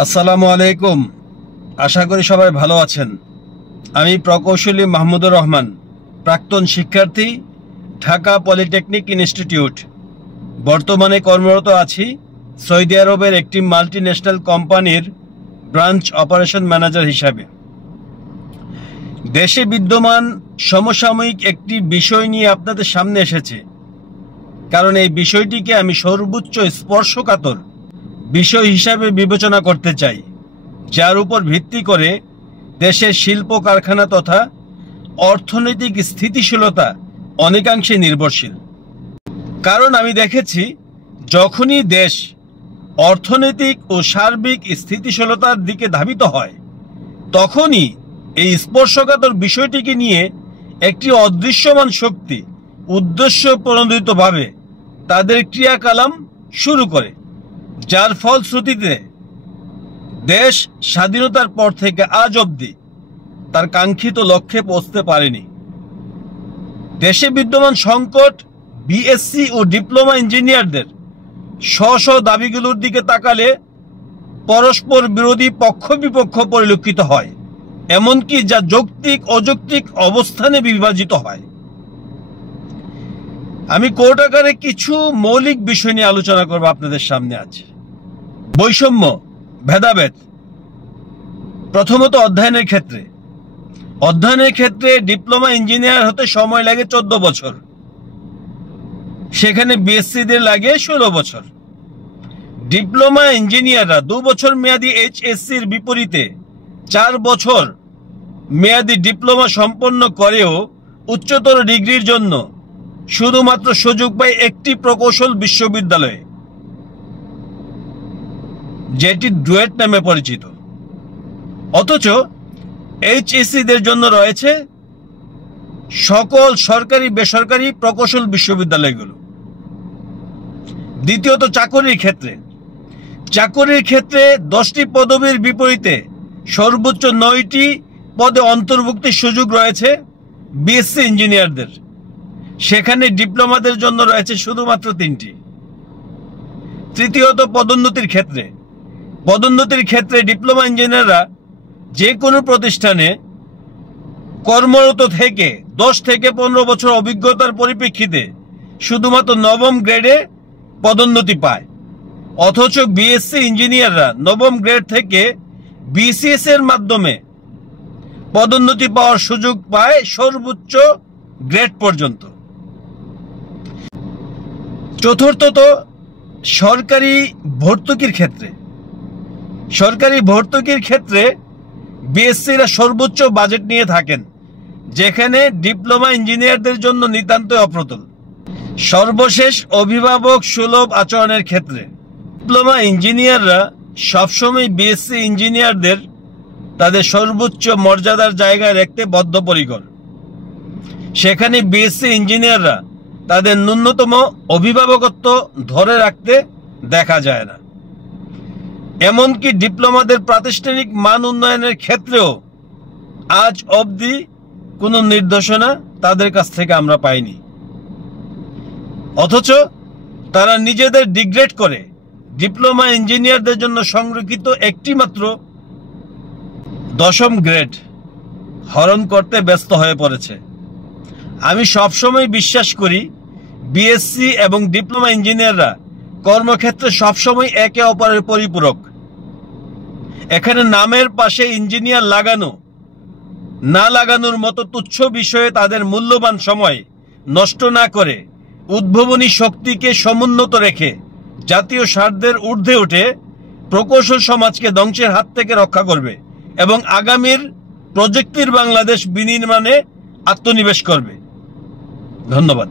আসসালামু আলাইকুম। আশা করি সবাই ভালো আছেন। আমি প্রকৌশলী মাহমুদুর রহমান, প্রাক্তন শিক্ষার্থী, ঢাকা পলিটেকনিক ইনস্টিটিউট। বর্তমানে কর্মরত আছি সৌদি আরবের একটি মাল্টিন্যাশনাল কোম্পানির ব্রাঞ্চ অপারেশন ম্যানেজার হিসাবে। দেশে বিদ্যমান সমসাময়িক একটি বিষয় নিয়ে আপনাদের সামনে এসেছে, কারণ এই বিষয়টিকে আমি সর্বোচ্চ স্পর্শকাতর বিষয় হিসাবে বিবেচনা করতে চাই, যার উপর ভিত্তি করে দেশের শিল্প কারখানা তথা অর্থনৈতিক স্থিতিশীলতা অনেকাংশে নির্ভরশীল। কারণ আমি দেখেছি, যখনই দেশ অর্থনৈতিক ও সার্বিক স্থিতিশীলতার দিকে ধাবিত হয়, তখনই এই স্পর্শকাতর বিষয়টিকে নিয়ে একটি অদৃশ্যমান শক্তি উদ্দেশ্য প্রণোদিতভাবে তাদের ক্রিয়াকলাপ শুরু করে, যার ফলশ্রুতিতে দেশ স্বাধীনতার পর থেকে আজ অবধি তার কাঙ্ক্ষিত লক্ষ্যে পৌঁছতে পারেনি। দেশে বিদ্যমান সংকট বিএসসি ও ডিপ্লোমা ইঞ্জিনিয়ারদের স্ব দাবিগুলোর দিকে তাকালে পরস্পর বিরোধী পক্ষ বিপক্ষ পরিলক্ষিত হয়, এমনকি যা যৌক্তিক অযৌক্তিক অবস্থানে বিভাজিত হয়। আমি কোর্ট আকারে কিছু মৌলিক বিষয় নিয়ে আলোচনা করব আপনাদের সামনে আজ। বৈষম্য, ভেদাভেদ। প্রথমত অধ্যয়নের ক্ষেত্রে ডিপ্লোমা ইঞ্জিনিয়ার হতে সময় লাগে 14 বছর, সেখানে বিএসসিদের লাগে 16 বছর। ডিপ্লোমা ইঞ্জিনিয়াররা 2 বছর মেয়াদী এইচএসসির বিপরীতে 4 বছর মেয়াদী ডিপ্লোমা সম্পন্ন করেও উচ্চতর ডিগ্রির জন্য শুধুমাত্র সুযোগ পায় একটি প্রকৌশল বিশ্ববিদ্যালয়ে, যেটি ডুয়েট নামে পরিচিত। অথচ এইচএসসিদের জন্য রয়েছে সকল সরকারি বেসরকারি প্রকৌশল বিশ্ববিদ্যালয়গুলো। দ্বিতীয়ত চাকরির ক্ষেত্রে 10টি পদবীর বিপরীতে সর্বোচ্চ 9টি পদে অন্তর্ভুক্তির সুযোগ রয়েছে বিএসসি ইঞ্জিনিয়ারদের, সেখানে ডিপ্লোমাদের জন্য রয়েছে শুধুমাত্র 3টি। তৃতীয়ত পদোন্নতির ক্ষেত্রে ডিপ্লোমা ইঞ্জিনিয়াররা যে কোনো প্রতিষ্ঠানে কর্মরত থেকে 10 থেকে 15 বছর অভিজ্ঞতার পরিপ্রেক্ষিতে শুধুমাত্র 9ম গ্রেডে পদোন্নতি পায়। অথচ বিএসসি ইঞ্জিনিয়াররা 9ম গ্রেড থেকে বিসিএস এর মাধ্যমে পদোন্নতি পাওয়ার সুযোগ পায় সর্বোচ্চ গ্রেড পর্যন্ত। চতুর্থত সরকারি ভর্তুকির ক্ষেত্রে বিএসসিরা সর্বোচ্চ বাজেট নিয়ে থাকেন, যেখানে ডিপ্লোমা ইঞ্জিনিয়ারদের জন্য নিতান্তই অপ্রতুল। সর্বশেষ অভিভাবক সুলভ আচরণের ক্ষেত্রে ডিপ্লোমা ইঞ্জিনিয়াররা সবসময় বিএসসি ইঞ্জিনিয়ারদের তাদের সর্বোচ্চ মর্যাদার জায়গায় রাখতে বদ্ধপরিকর, সেখানে বিএসসি ইঞ্জিনিয়াররা তাদের ন্যূনতম অভিভাবকত্ব ধরে রাখতে দেখা যায় না। এমনকি ডিপ্লোমাদের প্রাতিষ্ঠানিক মান উন্নয়নের ক্ষেত্রেও আজ অবধি কোনো নির্দেশনা তাদের কাছ থেকে আমরা পাইনি। অথচ তারা নিজেদের ডিগ্রেড করে ডিপ্লোমা ইঞ্জিনিয়ারদের জন্য সংরক্ষিত একটি মাত্র 10ম গ্রেড হরণ করতে ব্যস্ত হয়ে পড়েছে। আমি সবসময় বিশ্বাস করি, বিএসসি এবং ডিপ্লোমা ইঞ্জিনিয়াররা কর্মক্ষেত্রে সবসময় একে অপরের পরিপূরক। এখানে নামের পাশে ইঞ্জিনিয়ার লাগানো না লাগানোর মতো তুচ্ছ বিষয়ে তাদের মূল্যবান সময় নষ্ট না করে উদ্ভাবনী শক্তিকে সমুন্নত রেখে জাতীয় স্বার্থের ঊর্ধ্বে উঠে প্রকৌশল সমাজকে ধ্বংসের হাত থেকে রক্ষা করবে এবং আগামীর প্রযুক্তির বাংলাদেশ বিনির্মাণে আত্মনিবেশ করবে। ধন্যবাদ।